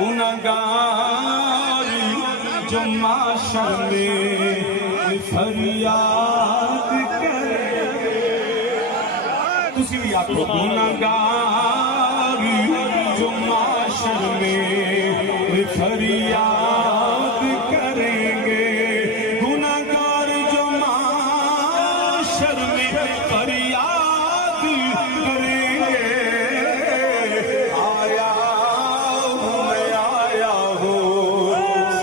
गुनाहगार जो माशर में फरियाद करे। तुसी भी आखो गुनाहगार जो माशर में फरियाद करेंगे, गुनाहगार जो माशर में फरियाद करेंगे। आया हूँ मैं आया हूँ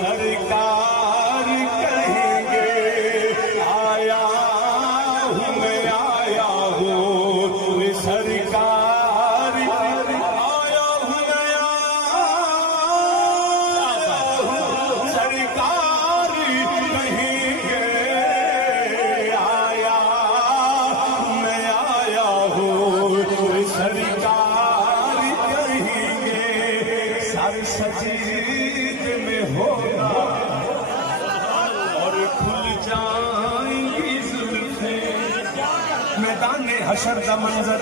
सरकार कहेंगे, आया हूँ मैं आया हूँ सरकार, आया हूँ मैं सरकार कहेंगे, आया मैं आया हूँ सरकार कहेंगे। सर सजीद में होगा और खुल जाएंगी जुल्फें। मैदान हशर दा मंजर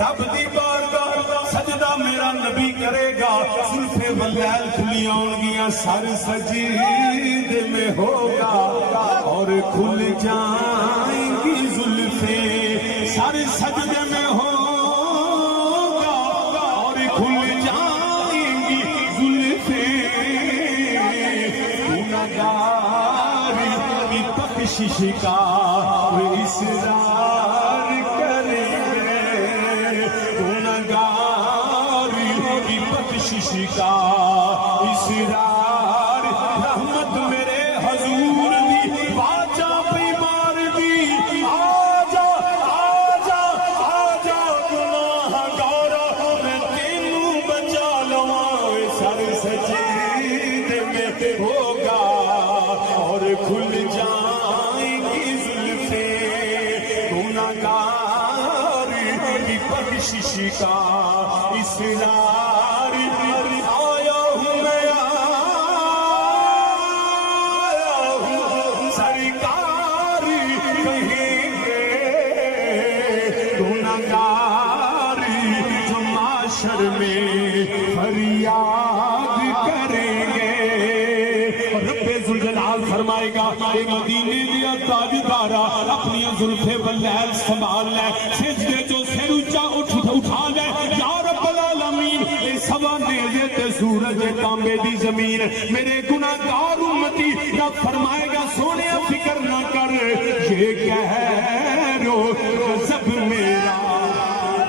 रब दी बारगाह सजदा मेरा नबी करेगा, जुल्फे वलैल खुली आउणगियां। सर सजीद में होगा और खुल जाएंगी जुल्फे, सर सजदे में होगा और खुल जाएंगी जुल्फे। गुनाहगार की बख्शिश का इसरार करेंगे, गुनाहगार की बख्शिश का इसरार। रहमत मेरे हजूर दी बाजा पे मार दी, आजा आजा आजा गुनाहगार मैं तेनू बचा लवां। सर सजीद में होगा और खुल जाएंगी जुल्फे, गुनाहगार की बख्शिश का इसरार। आया हूँ मैं आया हूँ सरकार कहेंगे, गुनाहगार जो माशर में फरियाद करेंगे। रब्बे जुल्जलाल फरमाएगा ए मदीने दिया ताजदारा अपनी जुल्फे वलैल संभाल ले, सिजदे जो सिर ऊंचा उठा ले या रब्बल आलमीन। ए सवा नेज़े ते सूरज तांबे दी जमीन मेरे गुनाहगार उम्मती रब फरमाएगा सोने फिक्र ना कर, ये कह रो सब मेरा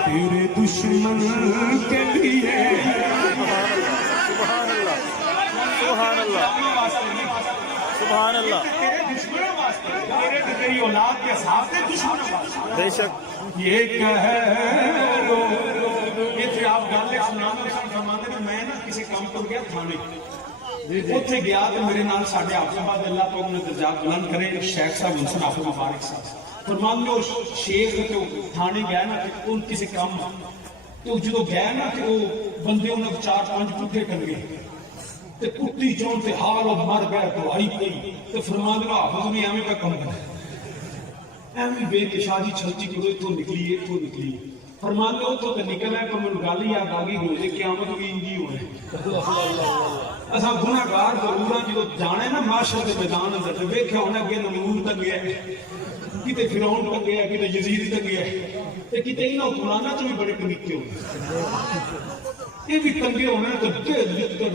तेरे दुश्मन के लिए। सुभान अल्लाह सुभान अल्लाह। तेरी औलाद के साथ दुश्मन बेशक ये कह रो। ये थे आप गल सुनाना फरमाते ने मैं ना किसी काम पर गया थाने, उत्थे गया तो मेरे नाल साडे आफताबाद अल्लाह तो उन्हें दर्जात बुलंद करे शेख साहब हुसैन आफत मुबारक साहब फरमान लो शेख तो थाने गया ना तो उन किसी काम तो जो गया ना तो बंदे उन्हें 4-5 पुट्ठे कर गए ते कुत्ती चौन ते हाल और मर गया तो आई गई तो फरमान लो हाफिज ने एवं का कम कर एवं बेकशादी छलची को तो निकली फरमान लो तो निकल है पर मैं गल याद आ गई रोजे क़यामत भी इंजी होने। असा गुनाहगार जरूर जो जाने ना माशर के मैदान अंदर वेख्या होना अगे नमरूद टंगे किते फिरौन टंगे किते यजीद टंगे ते किते इन्हां हुक्मरानां च भी बड़े तरीके होने। ये भी टंगे होने तो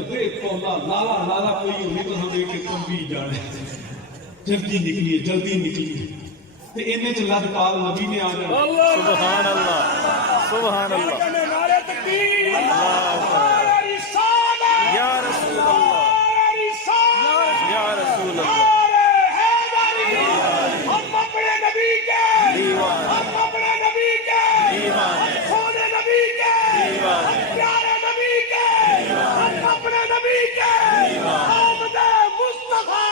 दे कौला लाला लाला कोई होनी तो हम देख के कंबी जाने जल्दी निकली ते इन्ने च लदकाल नबी ने आ जाना। सुभान अल्लाह सुभान अल्लाह। नारे तकबीर नारे रिसालत या रसूल अल्लाह या रसूल अल्लाह। हम अपने नबी के दीवान हम अपने नबी के दीवान सोने नबी के दीवान प्यारे नबी के हम अपने नबी के आमद मुस्तफा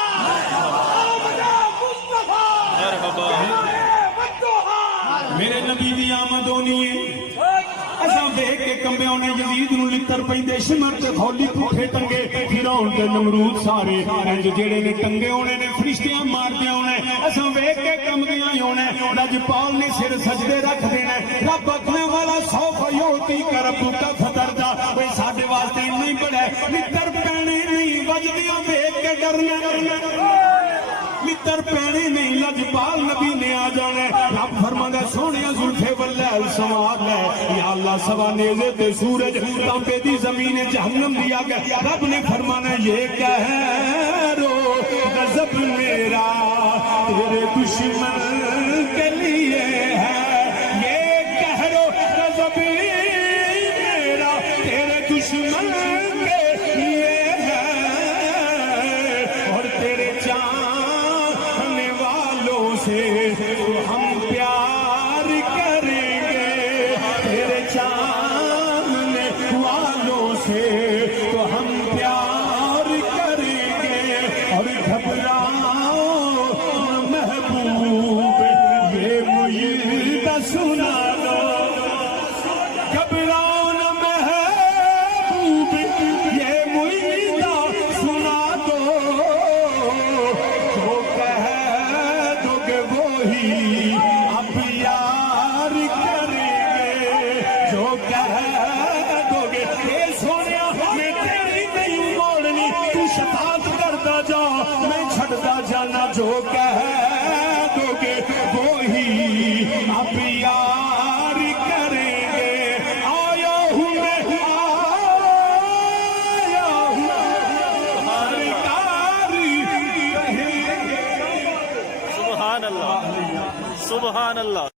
मरहबा। मेरे नबी दी आमद होनी है असा देख के कंबे होने यजीद नूं लितर पैंदे शिमर ते खौली पुठे टंगे फिरौन ते नमरूद सारे इंज जेड़े ने टंगे होने ने फरिश्तियां मारदे होने असा देख के कंबदियां होने लजपाल ने सिर सजदे रख देना रब अखने वाला 100 फयोती कर रब्बुका फतरदा ओए साडे वास्ते इन्ना ही बड़ा लितर वल्लैल समात है या अल्लाह सवा नेज़े ते सूरज तांबे दी ज़मीन जहन्नम दिया गया रब ने फरमाना ये कहरो गज़ब मेरा तेरे दुश्मन के लिए है ये कहरो गज़ब मेरा तेरे दुश्मन के लिए है और तेरे चाहने वालों से हम प्यार करेंगे तेरे चाहने वालों से तो हम प्यार करेंगे और घबराओ महबूब ये मुझे सुना दो घबराओ न महबूब ये मुझे सुना दो जो कह दोगे वो ही अब यार करेंगे जो कह दोगे ये सोनिया मैं तेरी नहीं मोड़नी तू शता